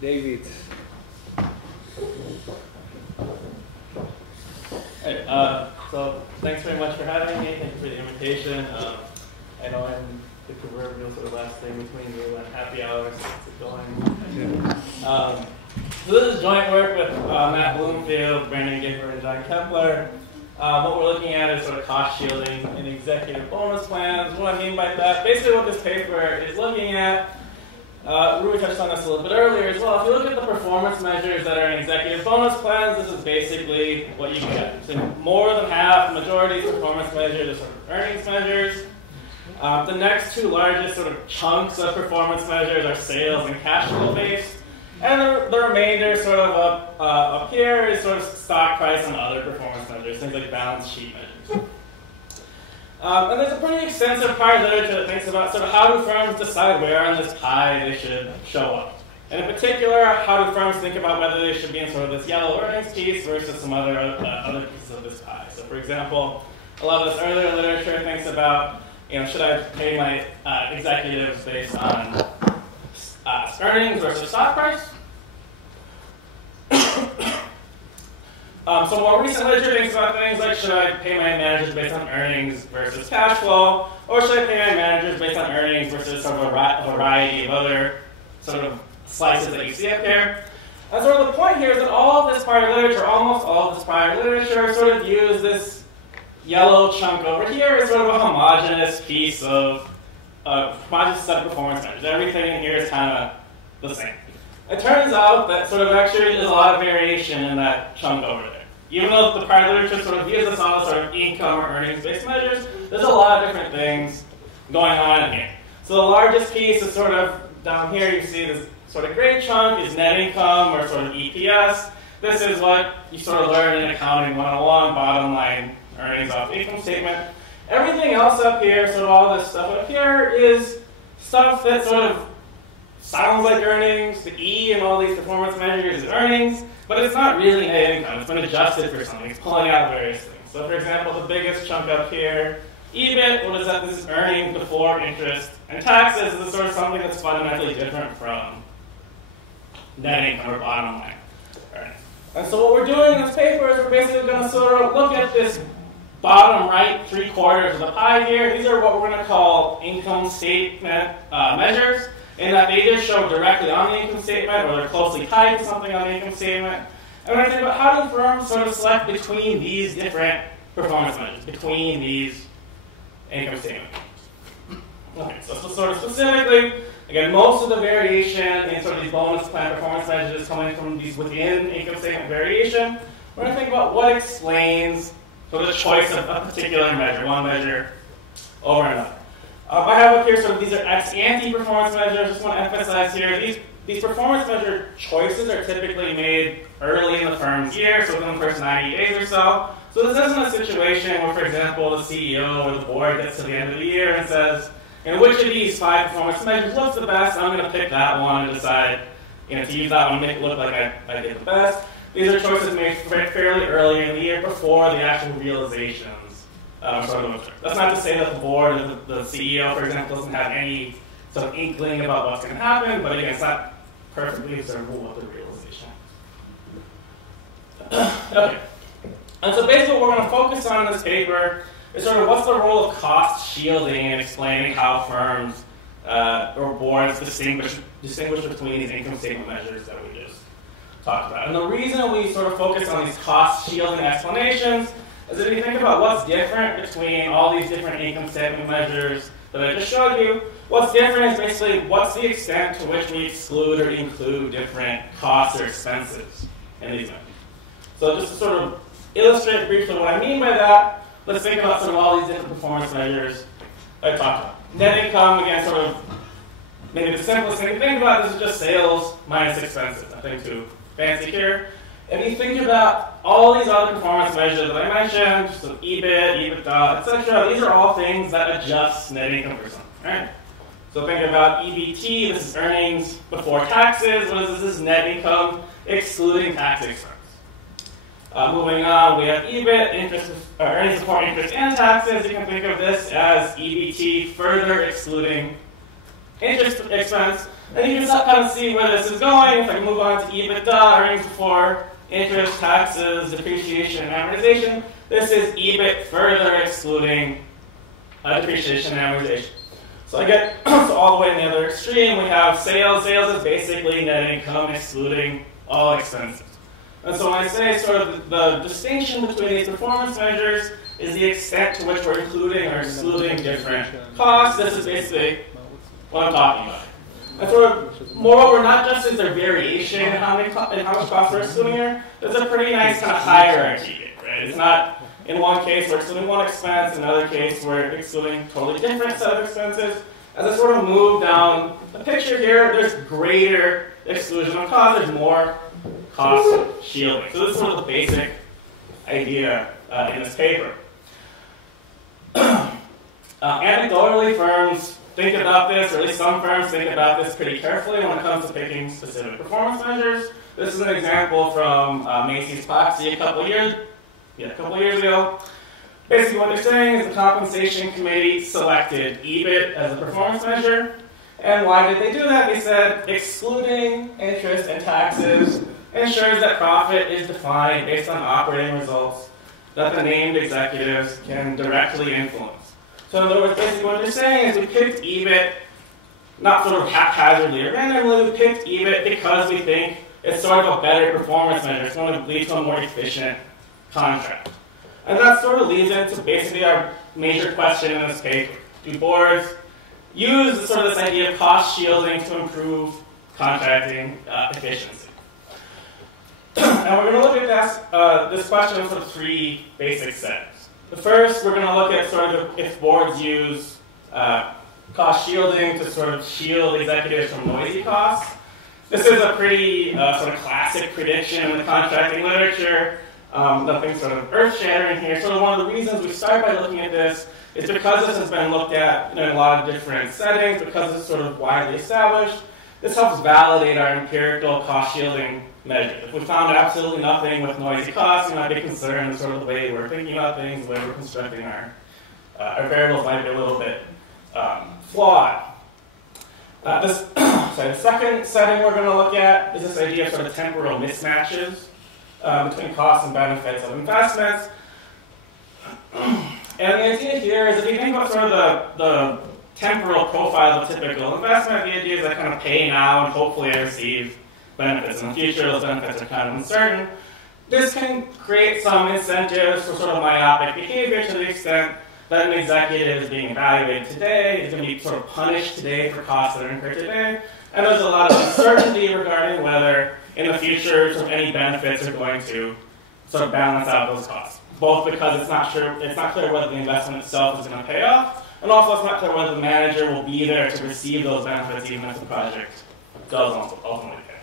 David. Hey, so thanks very much for having me. Thank you for the invitation. I know I'm the proverbial sort of last thing between you and happy hours. It's going. So this is joint work with Matt Bloomfield, Brandon Gifford, and John Kepler. What we're looking at is sort of cost shielding in executive bonus plans. What I mean by that, basically what this paper is looking at, Rui touched on this a little bit earlier as well. If you look at the performance measures that are in executive bonus plans, this is basically what you can get. So more than half, the majority of performance measures are sort of earnings measures. The next two largest sort of chunks of performance measures are sales and cash flow based. And the remainder sort of up here is sort of stock price and other performance measures, things like balance sheet measures. And there's a pretty extensive prior literature that thinks about sort of how do firms decide where on this pie they should show up. And in particular, how do firms think about whether they should be in sort of this yellow earnings piece versus some other pieces of this pie. So for example, a lot of this earlier literature thinks about, should I pay my executives based on earnings versus stock price? So more recent literature thinks about things like, should I pay my managers based on earnings versus cash flow, or should I pay my managers based on earnings versus sort of a variety of other sort of slices that you see up here. And sort of the point here is that all of this prior literature, almost all of this prior literature, sort of views this yellow chunk over here as sort of a homogeneous piece of homogeneous set of performance measures. Everything in here is kind of the same. It turns out that sort of actually there's a lot of variation in that chunk over there. Even though the prior literature sort of views this all as sort of income or earnings-based measures, there's a lot of different things going on in here. So the largest piece is sort of down here. You see this sort of gray chunk is net income or sort of EPS. This is what you sort of learn in accounting 101, bottom line earnings off income statement. Everything else up here, sort of all this stuff up here is stuff that sort of sounds like earnings. The E in all these performance measures is earnings, but it's not really net income. It's been adjusted for something. It's pulling out various things. So for example, the biggest chunk up here, EBIT, what is that? This is earnings before interest and taxes. This is sort of something that's fundamentally different from net income or bottom line earnings. And so what we're doing in this paper is we're basically going to sort of look at this bottom right 3/4 of the pie here. These are what we're going to call income statement measures, in that they either show directly on the income statement or they're closely tied to something on the income statement. And we're going to think about how do firms sort of select between these different performance measures, between these income statements. Okay, so sort of specifically, again, most of the variation in sort of these bonus plan performance measures is coming from these within income statement variation. We're going to think about what explains sort of the choice of a particular measure, one measure over another. I have up here sort of these are ex-ante performance measures. I just want to emphasize here, these performance measure choices are typically made early in the firm's year, so within the first 90 days or so. So this isn't a situation where, for example, the CEO or the board gets to the end of the year and says, which of these 5 performance measures looks the best? I'm going to pick that one and decide to use that one to make it look like I did the best. These are choices made fairly early in the year before the actual realizations. That's not to say that the board or the CEO, for example, doesn't have any sort of inkling about what's going to happen, but again, it's not perfectly observable what the realization is. Okay. And so basically what we're going to focus on in this paper is sort of what's the role of cost shielding in explaining how firms or boards distinguish between these income statement measures that we just talked about. And the reason we sort of focus on these cost shielding explanations is that if you think about what's different between all these different income statement measures that I just showed you, what's different is basically what's the extent to which we exclude or include different costs or expenses in these measures. So just to sort of illustrate briefly what I mean by that, let's think about sort of all these different performance measures I talked about. Net income, again, sort of maybe the simplest thing to think about, this is just sales minus expenses. Nothing too fancy here. If you think about all these other performance measures that I mentioned, so EBIT, EBITDA, etc., these are all things that adjust net income for something, right? So think about EBT, this is earnings before taxes. What is this? This is net income excluding tax expense. Moving on, we have EBIT, earnings before interest and taxes. You can think of this as EBT further excluding interest expense. And you can kind of see where this is going. If I move on to EBITDA, earnings before interest, taxes, depreciation, and amortization, this is EBIT further excluding depreciation and amortization. So I get so all the way in the other extreme, we have sales. Sales is basically net income excluding all expenses. And so when I say sort of the distinction between these performance measures is the extent to which we're including or excluding different costs, this is basically what I'm talking about. And sort of, moreover, not just is there variation in how much costs we're excluding here, there's a pretty nice kind of hierarchy, right? It's not, in one case, we're excluding one expense, in another case, we're excluding a totally different set of expenses. As I sort of move down the picture here, there's greater exclusion of cost, there's more cost shielding. So this is sort of the basic idea in this paper. Anecdotally, firms think about this, or at least some firms think about this pretty carefully when it comes to picking specific performance measures. This is an example from Macy's Epoxy a couple years ago. Basically what they're saying is the compensation committee selected EBIT as a performance measure. And why did they do that? They said excluding interest and taxes ensures that profit is defined based on operating results that the named executives can directly influence. So in other words, basically what they're saying is we picked EBIT, not sort of haphazardly or randomly, we picked EBIT because we think it's sort of a better performance measure. It's going to lead to a more efficient contract. And that sort of leads into basically our major question in this paper. Do boards use sort of this idea of cost shielding to improve contracting efficiency? And we're going to look at this question in sort of three basic settings. The first, we're going to look at sort of if boards use cost shielding to sort of shield executives from noisy costs. This is a pretty sort of classic prediction in the contracting literature. Nothing sort of earth-shattering here. So one of the reasons we start by looking at this is because this has been looked at in a lot of different settings, because it's sort of widely established. This helps validate our empirical cost shielding measure. If we found absolutely nothing with noisy costs, we might be concerned with sort of the way we're thinking about things, the way we're constructing our variables might be a little bit flawed. The second setting we're going to look at is this idea of sort of temporal mismatches between costs and benefits of investments. And the idea here is if you think about sort of the temporal profile of a typical investment, the idea is that I kind of pay now and hopefully I receive benefits in the future. Those benefits are kind of uncertain. This can create some incentives for sort of myopic behavior to the extent that an executive is being evaluated today, is going to be sort of punished today for costs that are incurred today. And there's a lot of uncertainty regarding whether in the future sort of any benefits are going to sort of balance out those costs. Both because it's not clear whether the investment itself is going to pay off, and also it's not clear whether the manager will be there to receive those benefits even if the project does ultimately pay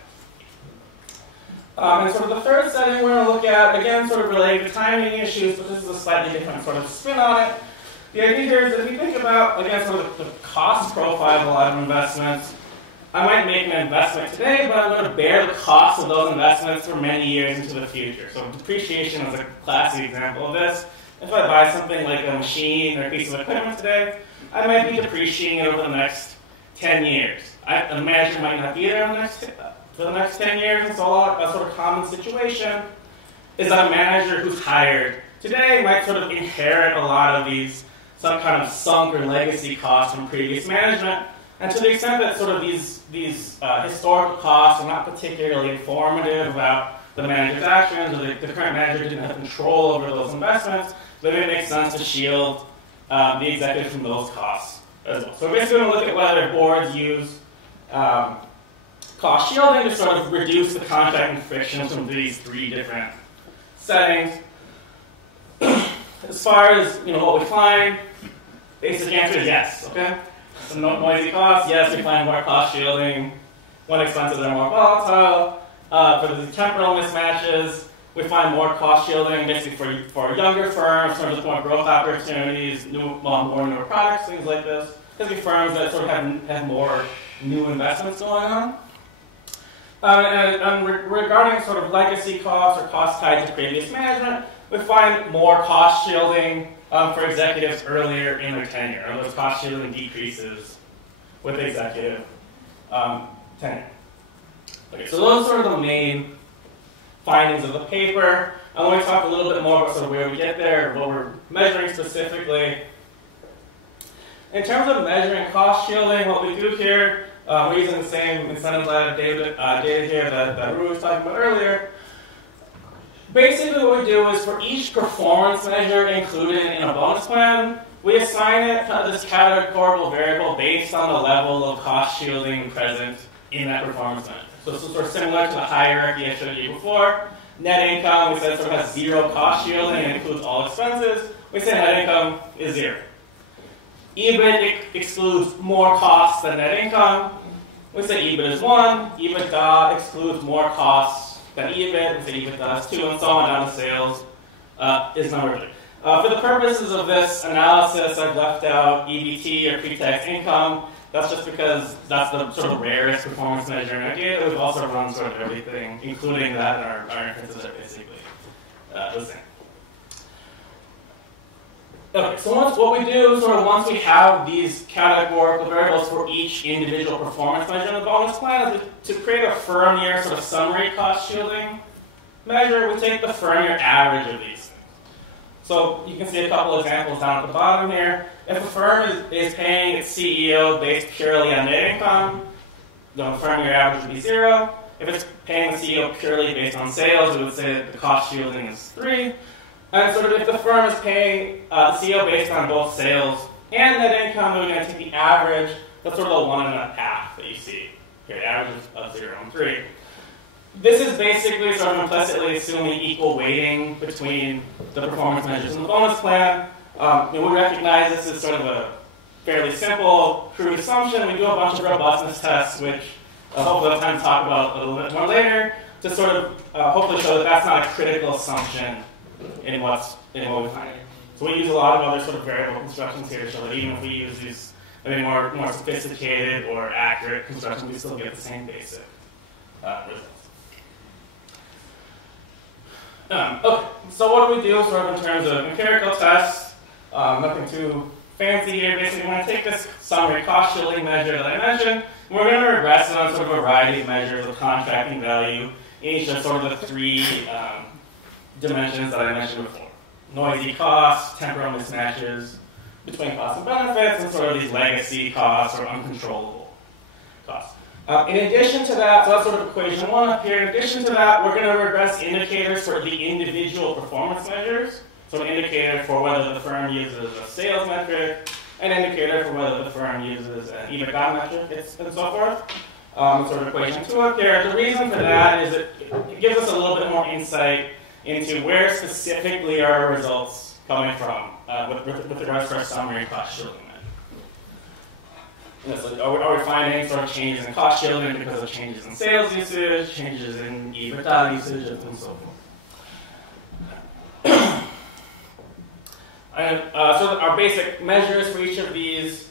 off. And sort of the third setting we're going to look at, again, sort of related to timing issues, but this is a slightly different sort of spin on it. The idea here is that if you think about, again, sort of the cost profile of a lot of investments, I might make an investment today, but I'm going to bear the cost of those investments for many years into the future. So depreciation is a classic example of this. If I buy something like a machine or a piece of equipment today, I might be depreciating it over the next 10 years. The manager might not be there for the next 10 years, and so a sort of common situation is that a manager who's hired today might sort of inherit a lot of these, some kind of sunk or legacy costs from previous management. And to the extent that sort of these historical costs are not particularly informative about the manager's actions, or the current manager didn't have control over those investments, then it makes sense to shield the executive from those costs as well. So we're basically going to look at whether boards use cost shielding to sort of reduce the contracting friction from these three different settings. As far as what we find, basic answer is yes. Okay. So noisy costs, yes, we find more cost shielding when expenses are more volatile. For the temporal mismatches, we find more cost shielding basically for younger firms, in terms of more growth opportunities, more newer products, things like this. Basically firms that sort of have more new investments going on. And regarding sort of legacy costs or costs tied to previous management, we find more cost shielding for executives earlier in their tenure. Or those cost shielding decreases with executive tenure. Okay, so those are sort of the main findings of the paper. I want to talk a little bit more about sort of where we get there, what we're measuring specifically. In terms of measuring cost shielding, what we do here, we're using the same incentive data here that Rue was talking about earlier. Basically what we do is for each performance measure included in a bonus plan, we assign it to this categorical variable based on the level of cost shielding present in that performance measure. So this is sort of similar to the hierarchy I showed you before. Net income, we said sort of has zero cost shielding and includes all expenses. We say net income is 0. EBIT excludes more costs than net income. We say EBIT is 1. EBITDA excludes more costs than EBIT. We say EBITDA is 2, and so on down to sales is number 3. For the purposes of this analysis, I've left out EBT or pre-tax income. That's just because that's the sort of rarest performance measure in our data. We've also run sort of everything, including that, and our inferences are basically the same. Okay, so what we do, once we have these categorical variables for each individual performance measure in the bonus plan, is to create a firm year sort of summary cost shielding measure, we take the firm year average of these things. So you can see a couple examples down at the bottom here. If a firm is paying its CEO based purely on net income, the firm year average would be 0. If it's paying the CEO purely based on sales, we would say that the cost shielding is 3. And sort of if the firm is paying the CEO based on both sales and net income, we're going to take the average. That's sort of the 1.5 that you see here, the average of 0 and 3. This is basically sort of implicitly assuming equal weighting between the performance measures in the bonus plan. We recognize this as sort of a fairly simple, crude assumption. We do a bunch of robustness tests, which hopefully I'll time to talk about a little bit more later, to sort of hopefully show that that's not a critical assumption in what we find. So we use a lot of other sort of variable constructions here to show that even if we use these maybe more sophisticated or accurate constructions, we still get the same basic results. Okay, so what do we do sort of in terms of empirical tests? Nothing too fancy here. Basically, we're going to take this summary cost shielding measure that I mentioned, and we're going to regress it on sort of a variety of measures of contracting value in each of sort of the 3 dimensions that I mentioned before. Noisy costs, temporal mismatches between costs and benefits, and sort of these legacy costs or uncontrollable costs. In addition to that, so that's sort of equation 1 up here. In addition to that, we're going to regress indicators for the individual performance measures. So an indicator for whether the firm uses a sales metric, an indicator for whether the firm uses an EBITDA metric, and so forth. Sort of equation 2 up here. The reason for that is it gives us a little bit more insight into where specifically are our results coming from with regards to our summary cost shielding measure. So are we finding sort of changes in cost shielding because of changes in sales usage, changes in EBITDA usage, and so forth? And so our basic measures for each of these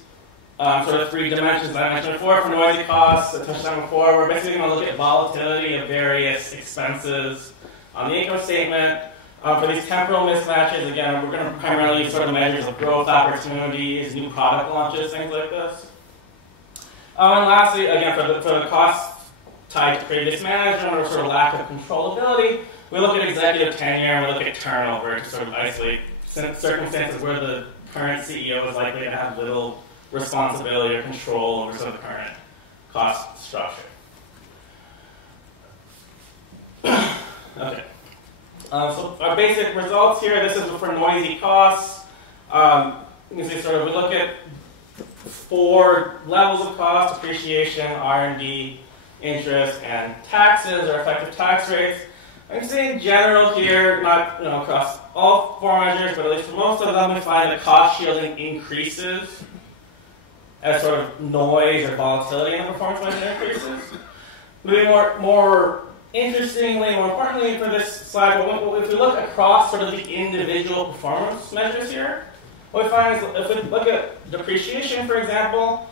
sort of 3 dimensions that I mentioned before, for noisy costs, I touched on before, we're basically going to look at volatility of various expenses on the income statement. For these temporal mismatches, again, we're going to primarily use sort of measures of growth opportunities, new product launches, things like this. And lastly, again, for the costs tied to previous management or sort of lack of controllability, we look at executive tenure and we look at turnover to sort of isolate circumstances where the current CEO is likely to have little responsibility or control over sort of the current cost structure. Okay. So our basic results here, this is for noisy costs. You can see sort of we look at 4 levels of cost: depreciation, R&D, interest, and taxes, or effective tax rates. I can say in general here, not across all 4 measures, but at least for most of them, we find that cost shielding increases as sort of noise or volatility in the performance measure increases. Maybe more interestingly, more importantly for this slide, if we look across sort of the individual performance measures here, what we find is if we look at depreciation, for example,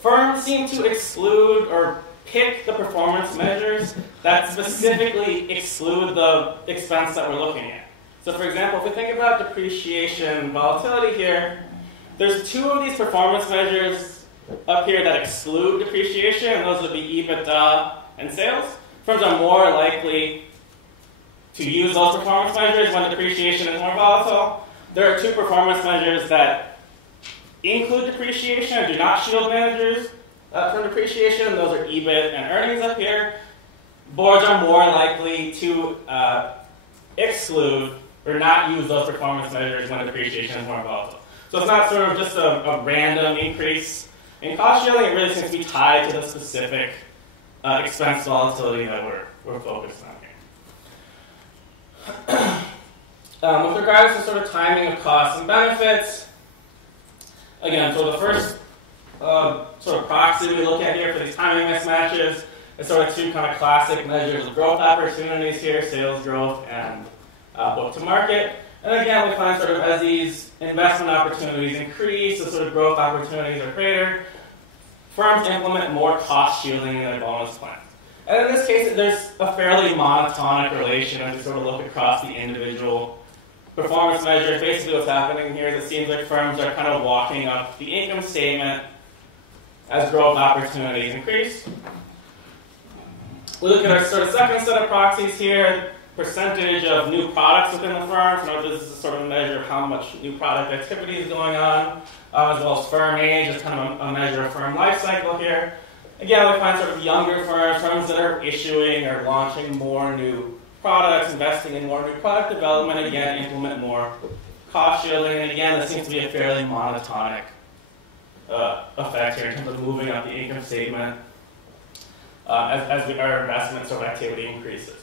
firms seem to exclude or pick the performance measures that specifically exclude the expense that we're looking at. So for example, if we think about depreciation volatility here, there's 2 of these performance measures up here that exclude depreciation, and those would be EBITDA and sales. Firms are more likely to use those performance measures when depreciation is more volatile. There are two performance measures that include depreciation and do not shield managers from depreciation. Those are EBIT and earnings up here. Boards are more likely to exclude or not use those performance measures when depreciation is more volatile. So it's not sort of just a random increase in cost shielding. It really seems to be tied to the specific expense volatility that we're focused on here. With regards to sort of timing of costs and benefits, again, so the first sort of proxy we look at here for these timing mismatches is sort of two kind of classic measures of growth opportunities here, sales growth and book to market. And again, we find sort of as these investment opportunities increase, the sort of growth opportunities are greater, firms implement more cost shielding in their bonus plan. And in this case, there's a fairly monotonic relation as we sort of look across the individual performance measures. Basically what's happening here is it seems like firms are kind of walking up the income statement as growth opportunities increase. We look at our sort of second set of proxies here, percentage of new products within the firm. So this is a sort of measure of how much new product activity is going on, as well as firm age is kind of a measure of firm life cycle here. Again, we find sort of younger firms, firms that are issuing or launching more new products, investing in more new product development, again, implement more cost shielding. And again, this seems to be a fairly monotonic effect here in terms of moving up the income statement as our investment sort of activity increases.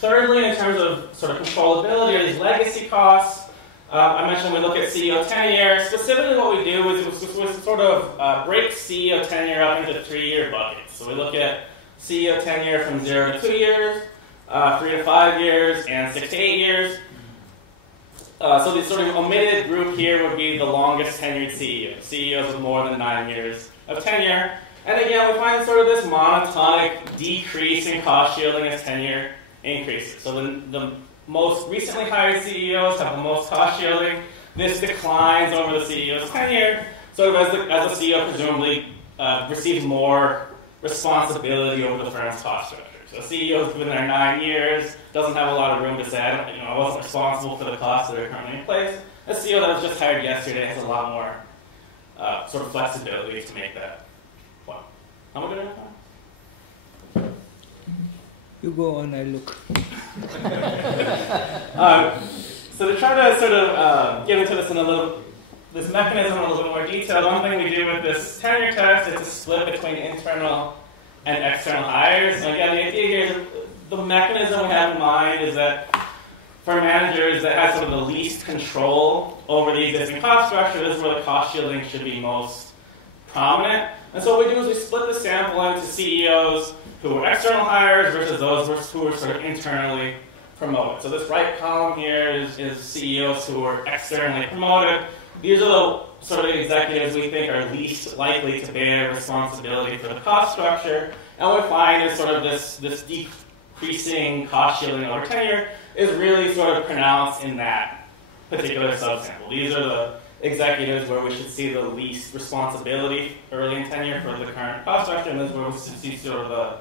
Thirdly, in terms of sort of controllability or these legacy costs, I mentioned we look at CEO tenure. Specifically what we do is we sort of break CEO tenure up into 3-year buckets. So we look at CEO tenure from 0 to 2 years, 3 to 5 years, and 6 to 8 years. So the sort of omitted group here would be the longest tenured CEOs, CEOs with more than 9 years of tenure. And again, we find sort of this monotonic decrease in cost shielding as tenure increases. So the most recently hired CEOs have the most cost shielding. This declines over the CEO's tenure, sort of as the CEO presumably receives more responsibility over the firm's cost structure. So a CEO who's been there 9 years doesn't have a lot of room to say, I wasn't responsible for the costs that are currently in place. A CEO that was just hired yesterday has a lot more sort of flexibility to make that point. How am I doing time? You go on, I look. So to try to sort of get into this mechanism in a little bit more detail, one thing we do with this tenure test is to split between internal and external hires. And again, the idea here is the mechanism we have in mind is that for managers that have sort of the least control over the existing cost structure, this is where the cost shielding should be most prominent. And so what we do is we split the sample into CEOs who are external hires versus those who are sort of internally promoted. So this right column here is CEOs who are externally promoted. These are the sort of executives we think are least likely to bear responsibility for the cost structure. And what we find is sort of this decreasing cost shielding over tenure is really sort of pronounced in that particular subsample. These are the executives where we should see the least responsibility early in tenure for the current cost structure, and this is where we should see sort of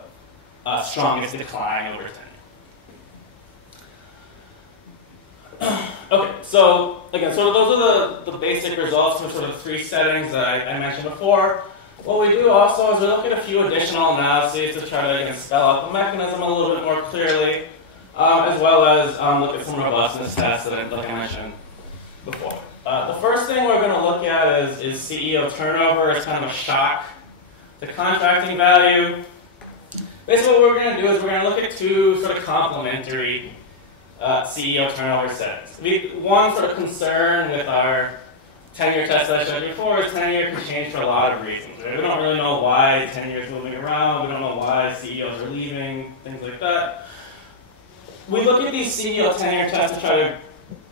the strongest decline over tenure. Okay, so again, so those are the basic results for sort of 3 settings that I mentioned before. What we do also is we look at a few additional analyses to try to, again, spell out the mechanism a little bit more clearly, as well as look at some robustness tests that I mentioned before. The first thing we're going to look at is CEO turnover as kind of a shock to contracting value. Basically what we're going to do is we're going to look at 2 sort of complementary CEO turnover settings. One sort of concern with our tenure test that I showed you before is tenure can change for a lot of reasons. We don't really know why tenure is moving around. We don't know why CEOs are leaving, things like that. We look at these CEO tenure tests to try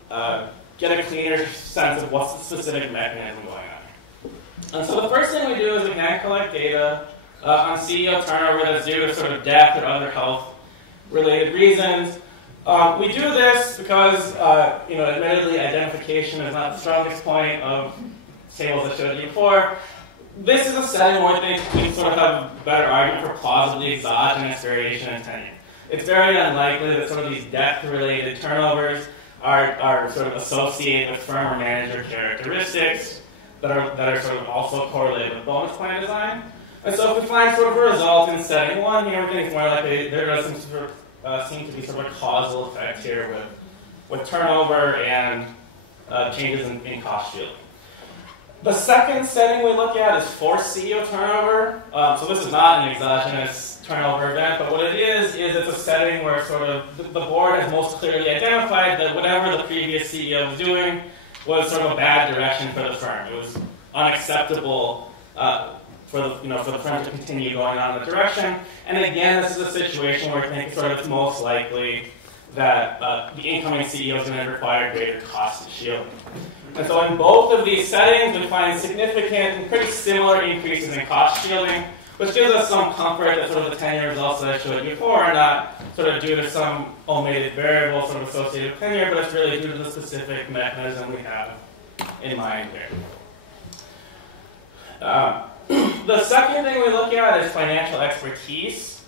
to get a cleaner sense of what's the specific mechanism going on. And so the first thing we do is we can collect data on CEO turnover that's due to sort of death or other health-related reasons. We do this because, admittedly, identification is not the strongest point of tables I showed you before. This is a setting where I think we sort of have a better argument for plausibly exogenous variation in tenure. It's very unlikely that sort of these death-related turnovers are sort of associated with firm or manager characteristics that are sort of also correlated with bonus plan design. And so if we find sort of a result in setting one, we think it's more likely there does seem to be sort of a causal effect here with turnover and changes in cost shielding. The second setting we look at is forced CEO turnover. So this is not an exogenous turnover event, but what it is it's a setting where sort of the board has most clearly identified that whatever the previous CEO was doing was sort of a bad direction for the firm. It was unacceptable for the firm to continue going on in the direction. And again, this is a situation where I think it's most likely that the incoming CEO is going to require greater cost shielding. And so in both of these settings, we find significant and pretty similar increases in cost shielding, which gives us some comfort that sort of the tenure results that I showed you before are not sort of due to some omitted variable sort of associated with tenure, but it's really due to the specific mechanism we have in mind here. The second thing we look at is financial expertise.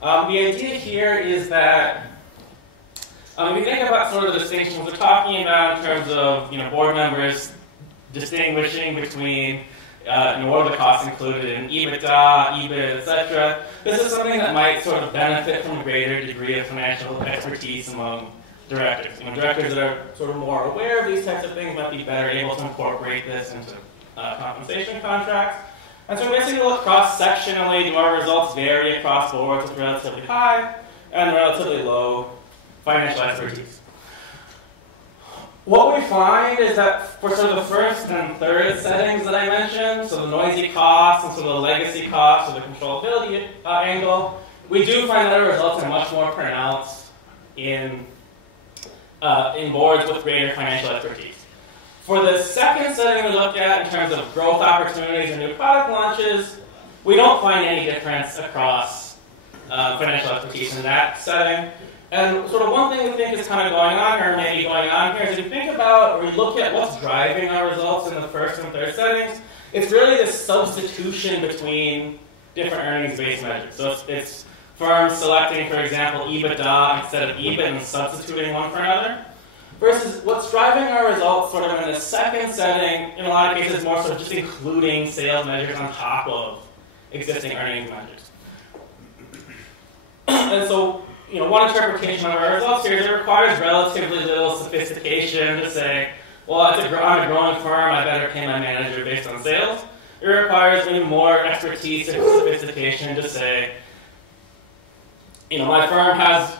The idea here is that we think about sort of the distinctions we're talking about in terms of board members distinguishing between what are the costs included in EBITDA, EBIT, etc. This is something that might sort of benefit from a greater degree of financial expertise among directors. Directors that are sort of more aware of these types of things might be better able to incorporate this into compensation contracts. And so basically look cross-sectionally, do our results vary across boards with relatively high and relatively low financial expertise. What we find is that for sort of the first and third settings that I mentioned, so the noisy costs and sort of the legacy costs or the controllability angle, we do find that our results are much more pronounced in boards with greater financial expertise. For the second setting we looked at in terms of growth opportunities and new product launches, we don't find any difference across financial expertise in that setting. And sort of one thing we think is kind of going on here, maybe going on here, is if you think about or you look at what's driving our results in the first and third settings, it's really this substitution between different earnings-based measures. So it's firms selecting, for example, EBITDA instead of EBIT and substituting one for another. Versus what's driving our results sort of in the second setting, in a lot of cases, more sort of just including sales measures on top of existing earnings measures. And so, one interpretation of our results here is it requires relatively little sophistication to say, well, I'm a growing firm, I better pay my manager based on sales. It requires maybe more expertise and sophistication to say, my firm has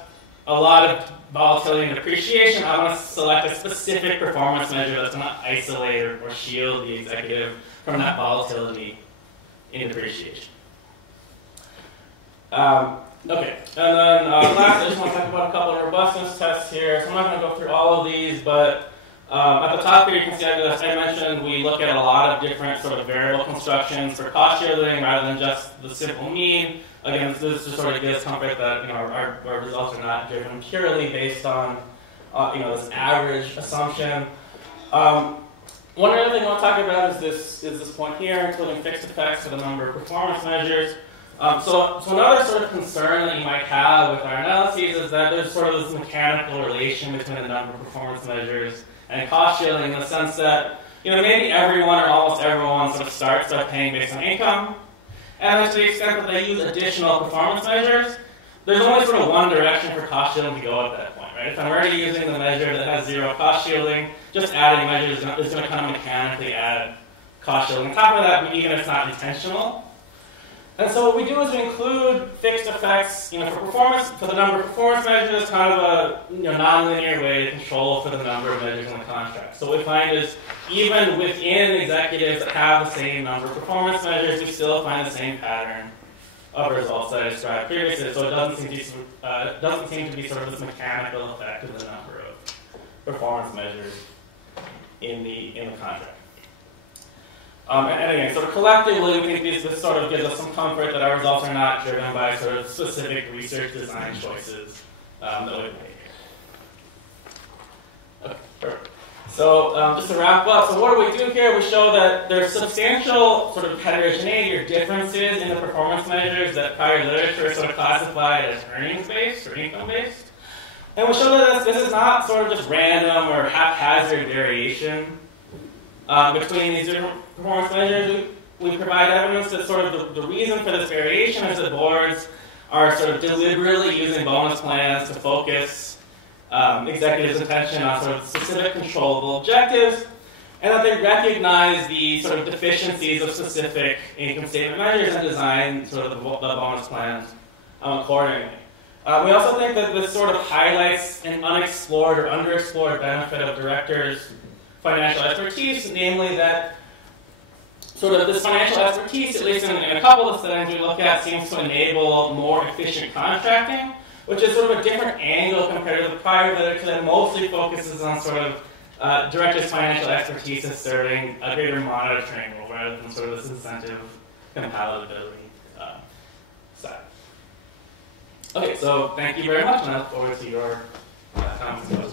a lot of volatility and depreciation. I want to select a specific performance measure that's going to isolate or shield the executive from that volatility in depreciation. Okay, and then last, I just want to talk about a couple of robustness tests here. So I'm not going to go through all of these, but at the top here you can see, as I mentioned, we look at a lot of different sort of variable constructions for cost shielding rather than just the simple mean. Again, this just sort of gives comfort that our results are not driven purely based on this average assumption. One other thing I want to talk about is this point here, including fixed effects for the number of performance measures. So another sort of concern that you might have with our analyses is that there's sort of this mechanical relation between the number of performance measures and cost shielding in the sense that maybe everyone or almost everyone sort of starts by paying based on income. And to the extent that they use additional performance measures, there's only sort of one direction for cost shielding to go at that point, right? If I'm already using the measure that has zero cost shielding, just adding measures is going to kind of mechanically add cost shielding. On top of that, even if it's not intentional. And so what we do is we include fixed effects, for the number of performance measures, kind of a nonlinear way to control for the number of measures in the contract. So what we find is even within executives that have the same number of performance measures, we still find the same pattern of results that I described previously. So it doesn't seem to be sort of this mechanical effect of the number of performance measures in the contract. And again, sort of collectively, we think this sort of gives us some comfort that our results are not driven by sort of specific research design choices that we've made here. Okay, perfect. So just to wrap up, so what do we do here? We show that there's substantial sort of heterogeneity or differences in the performance measures that prior literature sort of classified as earnings-based or income-based. And we show that this is not sort of just random or haphazard variation between these different performance measures. We provide evidence that sort of the reason for this variation is that boards are sort of deliberately using bonus plans to focus executives' attention on sort of specific controllable objectives, and that they recognize the sort of deficiencies of specific income statement measures and design sort of the bonus plans accordingly. We also think that this sort of highlights an unexplored or underexplored benefit of directors' financial expertise, namely that sort of this financial expertise, at least in a couple of settings we look at, seems to enable more efficient contracting, which is sort of a different angle compared to the prior literature that mostly focuses on sort of directors' financial expertise as serving a greater monitoring role rather than sort of this incentive compatibility side. Okay, so thank you very much, and I look forward to your comments.